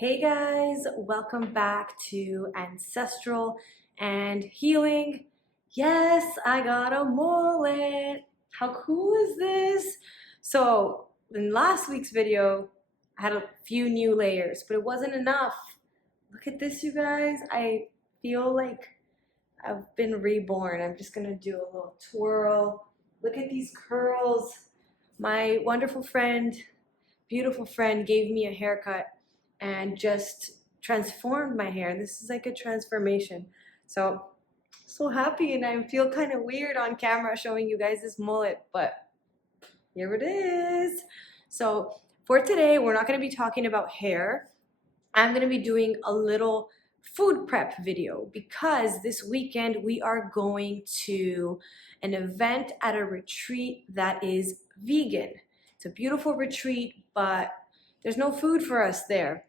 Hey guys, welcome back to Ancestral and Healing. Yes, I got a mullet. How cool is this? So, in last week's video, I had a few new layers, but it wasn't enough. Look at this, you guys. I feel like I've been reborn. I'm just gonna do a little twirl. Look at these curls. My wonderful friend, beautiful friend, gave me a haircut and just transformed my hair. This is like a transformation. So happy, and I feel kind of weird on camera showing you guys this mullet, but here it is. So for today, we're not going to be talking about hair. I'm going to be doing a little food prep video because this weekend we are going to an event at a retreat that is vegan. It's a beautiful retreat, but there's no food for us there.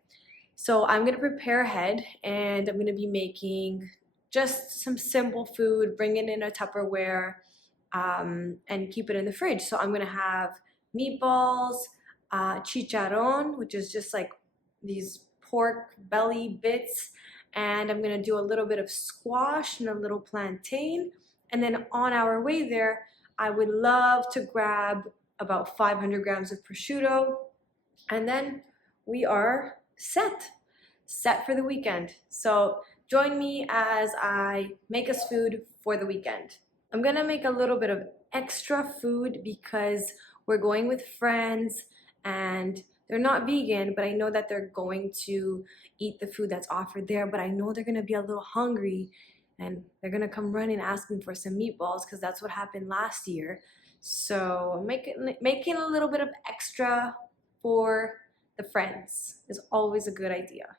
So I'm gonna prepare ahead, and I'm gonna be making just some simple food, bring it in a Tupperware, and keep it in the fridge. So I'm gonna have meatballs, chicharron, which is just like these pork belly bits, and I'm gonna do a little bit of squash and a little plantain. And then on our way there, I would love to grab about 500 grams of prosciutto, and then we are set for the weekend. So join me as I make us food for the weekend. I'm gonna make a little bit of extra food because we're going with friends and they're not vegan, but I know that they're going to eat the food that's offered there, but I know they're gonna be a little hungry and they're gonna come running asking for some meatballs because that's what happened last year. So making a little bit of extra for the friends is always a good idea.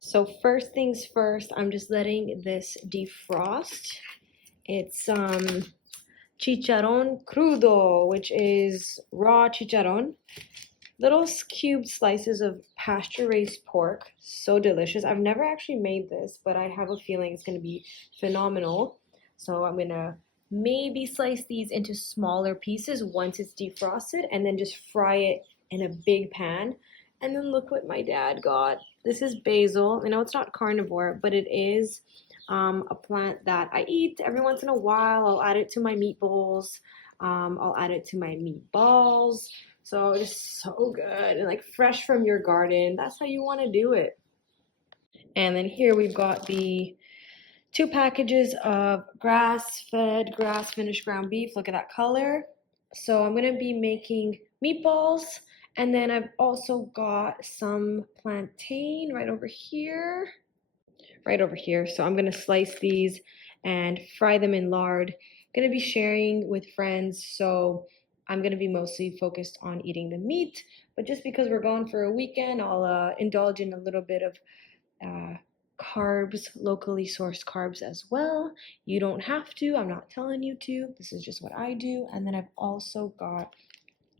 So first things first, I'm just letting this defrost. It's chicharron crudo, which is raw chicharron. Little cubed slices of pasture-raised pork. So delicious. I've never actually made this, but I have a feeling it's going to be phenomenal. So I'm going to maybe slice these into smaller pieces once it's defrosted and then just fry it in a big pan. And then look what my dad got. This is basil. I know it's not carnivore, but it is a plant that I eat every once in a while. I'll add it to my meatballs. I'll add it to my meatballs. So it's so good and like fresh from your garden. That's how you want to do it. And then here we've got the 2 packages of grass-fed, grass-finished ground beef. Look at that color. So I'm going to be making meatballs. And then I've also got some plantain right over here. So I'm gonna slice these and fry them in lard. I'm gonna be sharing with friends, so I'm gonna be mostly focused on eating the meat. But just because we're going for a weekend, I'll indulge in a little bit of carbs, locally sourced carbs as well. You don't have to, I'm not telling you to. This is just what I do. And then I've also got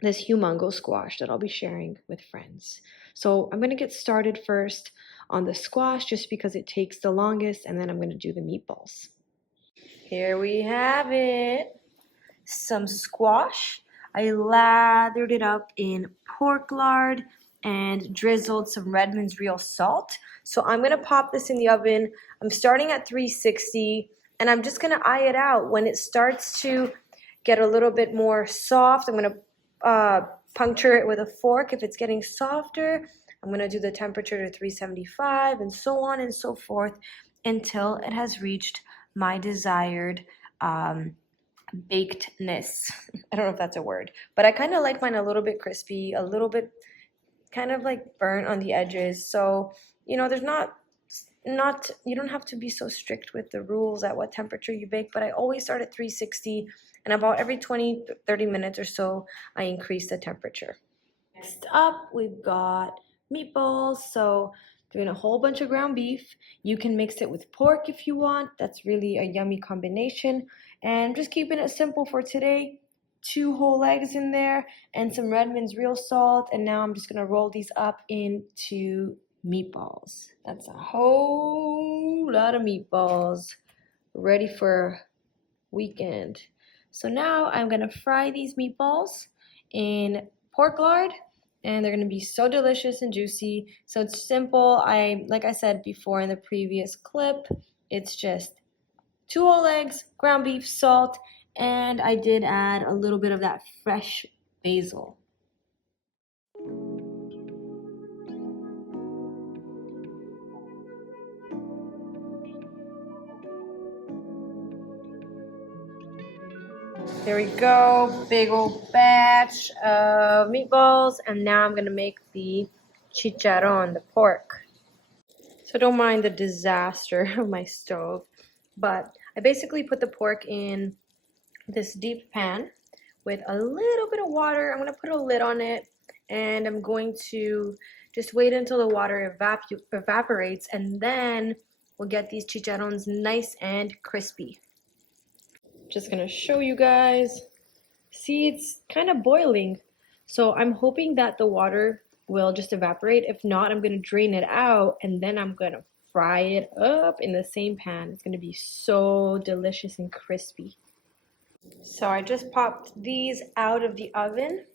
this humongo squash that I'll be sharing with friends. So I'm going to get started first on the squash just because it takes the longest, and then I'm going to do the meatballs. Here we have it. Some squash. I lathered it up in pork lard and drizzled some Redmond's real salt. So I'm going to pop this in the oven. I'm starting at 360, and I'm just going to eye it out. When it starts to get a little bit more soft, I'm going to puncture it with a fork. If it's getting softer, I'm going to do the temperature to 375 and so on and so forth until it has reached my desired bakedness. I don't know if that's a word, but I kind of like mine a little bit crispy, a little bit kind of like burnt on the edges. So, you know, there's not you don't have to be so strict with the rules at what temperature you bake, but I always start at 360. And about every 20-30 minutes or so, I increase the temperature. Next up, we've got meatballs. So doing a whole bunch of ground beef. You can mix it with pork if you want. That's really a yummy combination. And just keeping it simple for today. 2 whole eggs in there and some Redmond's real salt. And now I'm just going to roll these up into meatballs. That's a whole lot of meatballs ready for weekend. So now I'm going to fry these meatballs in pork lard and they're going to be so delicious and juicy. So it's simple. Like I said before in the previous clip, it's just 2 whole eggs, ground beef, salt, and I did add a little bit of that fresh basil. There we go, big old batch of meatballs, and now I'm gonna make the chicharron, the pork. So don't mind the disaster of my stove, but I basically put the pork in this deep pan with a little bit of water. I'm gonna put a lid on it, and I'm going to just wait until the water evaporates, and then we'll get these chicharrones nice and crispy. Just gonna show you guys. See, it's kind of boiling. So I'm hoping that the water will just evaporate. If not, I'm gonna drain it out and then I'm gonna fry it up in the same pan. It's gonna be so delicious and crispy. So I just popped these out of the oven.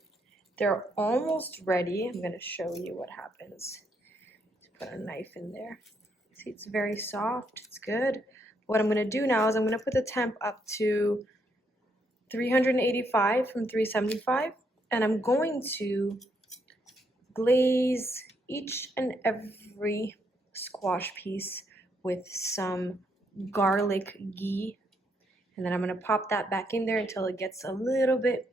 They're almost ready. I'm gonna show you what happens. Just put a knife in there. See, it's very soft, it's good. What I'm gonna do now is I'm gonna put the temp up to 385 from 375, and I'm going to glaze each and every squash piece with some garlic ghee, and then I'm going to pop that back in there until it gets a little bit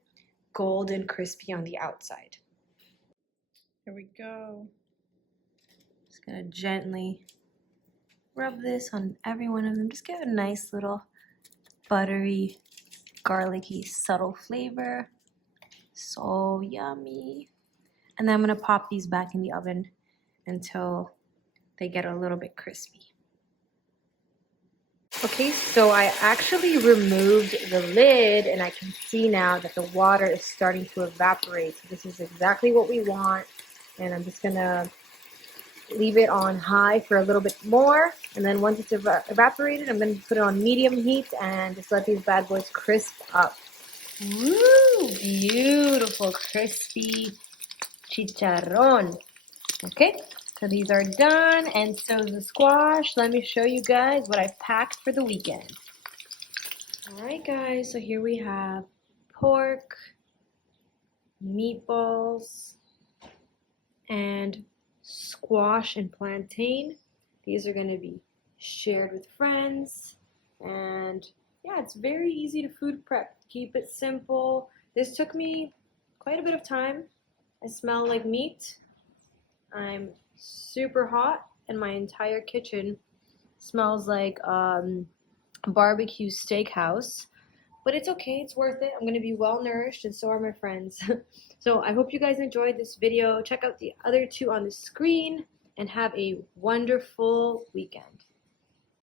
golden crispy on the outside. Here we go. Just going to gently rub this on every one of them. Just give it a nice little buttery, garlicky, subtle flavor. So yummy. And then I'm going to pop these back in the oven until they get a little bit crispy. Okay, so I actually removed the lid and I can see now that the water is starting to evaporate. So this is exactly what we want. And I'm just going to leave it on high for a little bit more. And then once it's evaporated, I'm going to put it on medium heat and just let these bad boys crisp up. Woo! Beautiful, crispy chicharron. Okay, so these are done, and so is the squash. Let me show you guys what I've packed for the weekend. All right, guys, so here we have pork, meatballs, and squash and plantain. These are going to be shared with friends, and yeah, it's very easy to food prep. Keep it simple. This took me quite a bit of time. I smell like meat. I'm super hot, and my entire kitchen smells like barbecue steakhouse. But it's okay, it's worth it. I'm going to be well nourished, and so are my friends. So I hope you guys enjoyed this video. Check out the other two on the screen, and have a wonderful weekend.